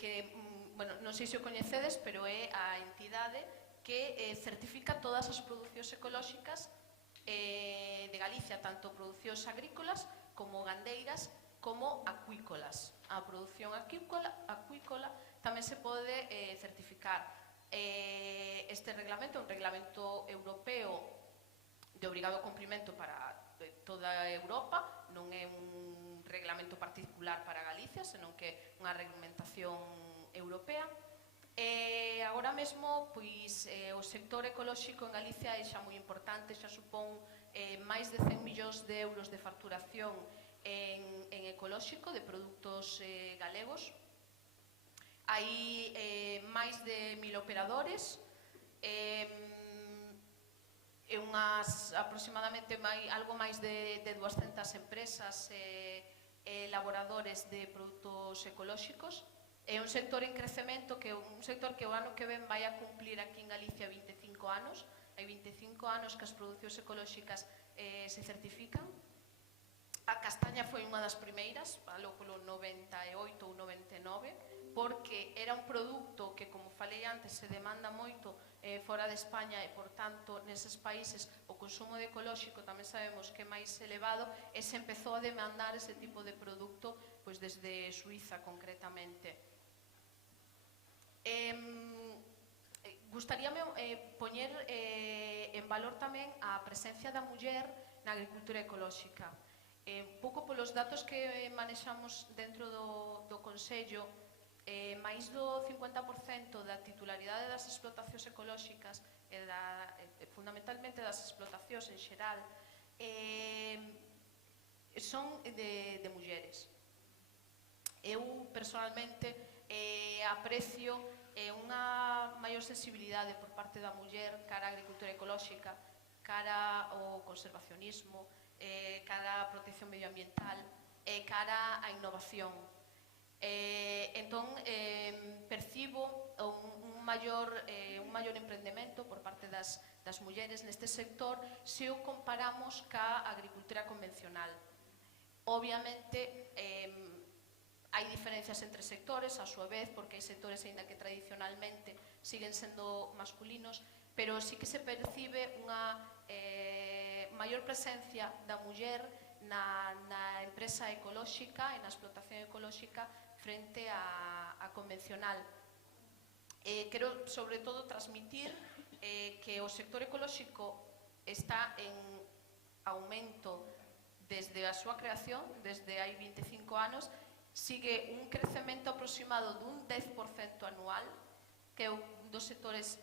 que, bueno, non sei se o coñecedes, pero é a entidade que certifica todas as producións ecolóxicas de Galicia, tanto producións agrícolas como gandeiras, como acuícolas. A produción acuícola tamén se pode certificar. Este reglamento é un reglamento europeo de obrigado cumprimento para toda Europa, non é un reglamento particular para Galicia, senón que é unha reglamentación europea. Agora mesmo, o sector ecolóxico en Galicia é xa moi importante, xa supón máis de 100 millóns de euros de facturación en ecolóxico de produtos galegos. Hai máis de 1000 operadores, aproximadamente algo máis de 200 empresas e elaboradores de produtos ecolóxicos. É un sector en crecemento, que é un sector que o ano que ven vai a cumplir aquí en Galicia 25 anos. Hai 25 anos que as producións ecolóxicas se certifican. A castaña foi unha das primeiras, polo 98 ou 99, porque era un produto que, como falei antes, se demanda moito fora de España e, por tanto, neses países o consumo de ecolóxico tamén sabemos que é máis elevado e se empezou a demandar ese tipo de produto desde Suiza, concretamente. Gustaríame poñer en valor tamén a presencia da muller na agricultura ecolóxica. Un pouco polos datos que manexamos dentro do Consello, máis do 50% da titularidade das explotacións ecolóxicas, fundamentalmente das explotacións en xeral, son de mulleres. Eu, personalmente, aprecio unha maior sensibilidade por parte da muller cara á agricultura ecolóxica, cara ao conservacionismo, cara á protección medioambiental, cara á innovación. Entón, percibo un maior emprendemento por parte das mulleres neste sector se o comparamos ca agricultura convencional. Obviamente, hai diferencias entre sectores, a súa vez, porque hai sectores aínda que tradicionalmente siguen sendo masculinos, pero sí que se percibe unha maior presencia da muller na empresa ecolóxica e na explotación ecolóxica frente á convencional. Quero, sobre todo, transmitir que o sector ecolóxico está en aumento desde a súa creación, desde hai 25 anos, sigue un crecemento aproximado dun 10% anual, que é un dos sectores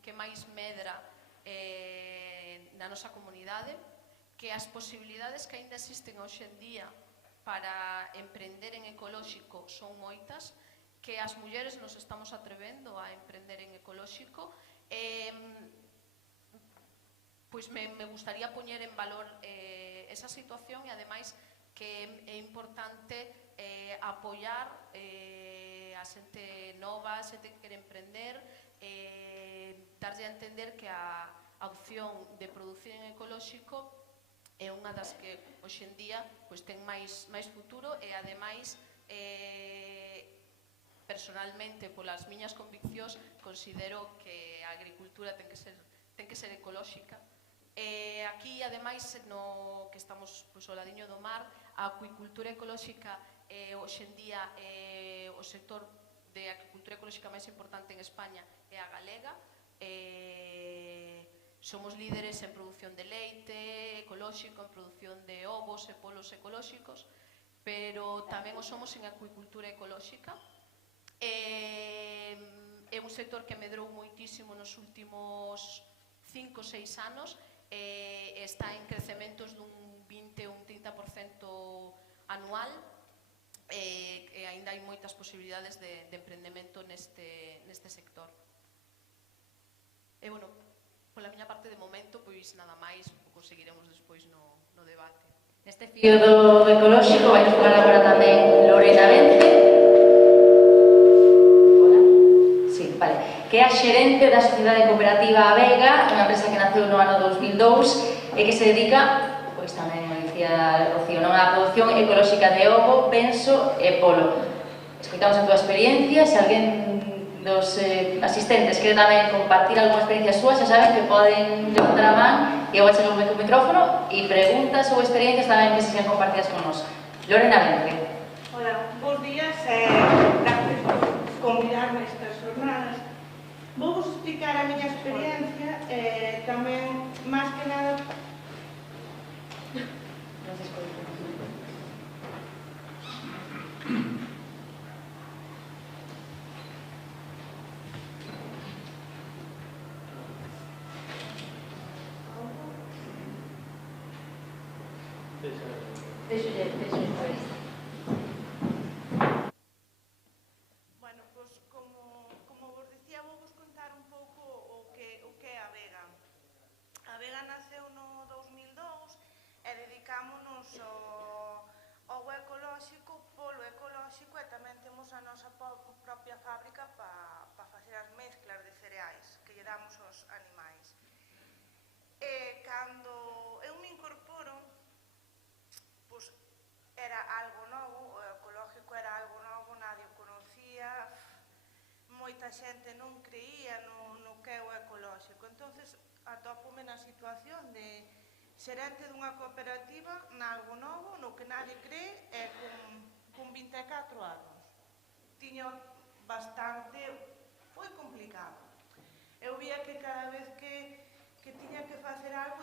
que máis medra na nosa comunidade, que as posibilidades que aínda existen hoxe en día para emprender en ecolóxico son moitas, que as mulleres nos estamos atrevendo a emprender en ecolóxico. Pois me gustaría poñer en valor esa situación e, ademais, que é importante apoiar a xente nova, a xente que quere emprender, darlle a entender que a opción de producir en ecolóxico é unha das que hoxe en día ten máis futuro e, ademais, personalmente, polas miñas conviccións, considero que a agricultura ten que ser ecolóxica. Aquí, ademais, no que estamos ao ladiño do mar, a acuicultura ecolóxica hoxe en día o sector de agricultura ecolóxica máis importante en España é a galega. Somos líderes en produción de leite ecolóxico, en produción de ovos e polos ecolóxicos, pero tamén o somos en acuicultura ecolóxica. É un sector que medrou moitísimo nos últimos 5 ou 6 anos, está en crecementos dun 20 ou un 30% anual, e aínda hai moitas posibilidades de emprendemento neste sector. E, bueno, pola miña parte, de momento, pois nada máis, o conseguiremos despois no debate. Neste fío do ecolóxico vai falar agora tamén Lorena Vence. Hola. Sí, vale. Que é a xerente da Sociedade Cooperativa Vega, unha empresa que naceu no ano 2002 e que se dedica, pois tamén dicía Rocío, a produción ecolóxica de ovo, penso e polo. escoitamos a túa experiencia. Se alguén dos asistentes quere tamén compartir algunha experiencia súa, xa saben que poden levantar a man e eu achego o micrófono e preguntas ou experiencias tamén que se sean compartidas con nos. Lorena Vence. Hola, bons días, gracias por convidarme a estas jornadas. Vou vos explicar a miña experiencia, tamén, máis que nada... Bueno, pois, como vos dicía, vou vos contar un pouco o que é a Vega. A Vega naceu no 2002 e dedicámonos ao ecolóxico, polo ecolóxico, e tamén temos a nosa propia fábrica para facer as mezclas de cereais que lle damos aos animais. E cando eu me incorporo, pois era algo novo, o ecolóxico era algo novo, nadie o conocía, moita xente non creía no que é o ecolóxico. Entonces, atópome na situación de xerente dunha cooperativa nalgo novo, no que nadie cree, e con 24 anos. Tiña bastante... foi complicado. Eu vía que cada vez que tiña que facer algo,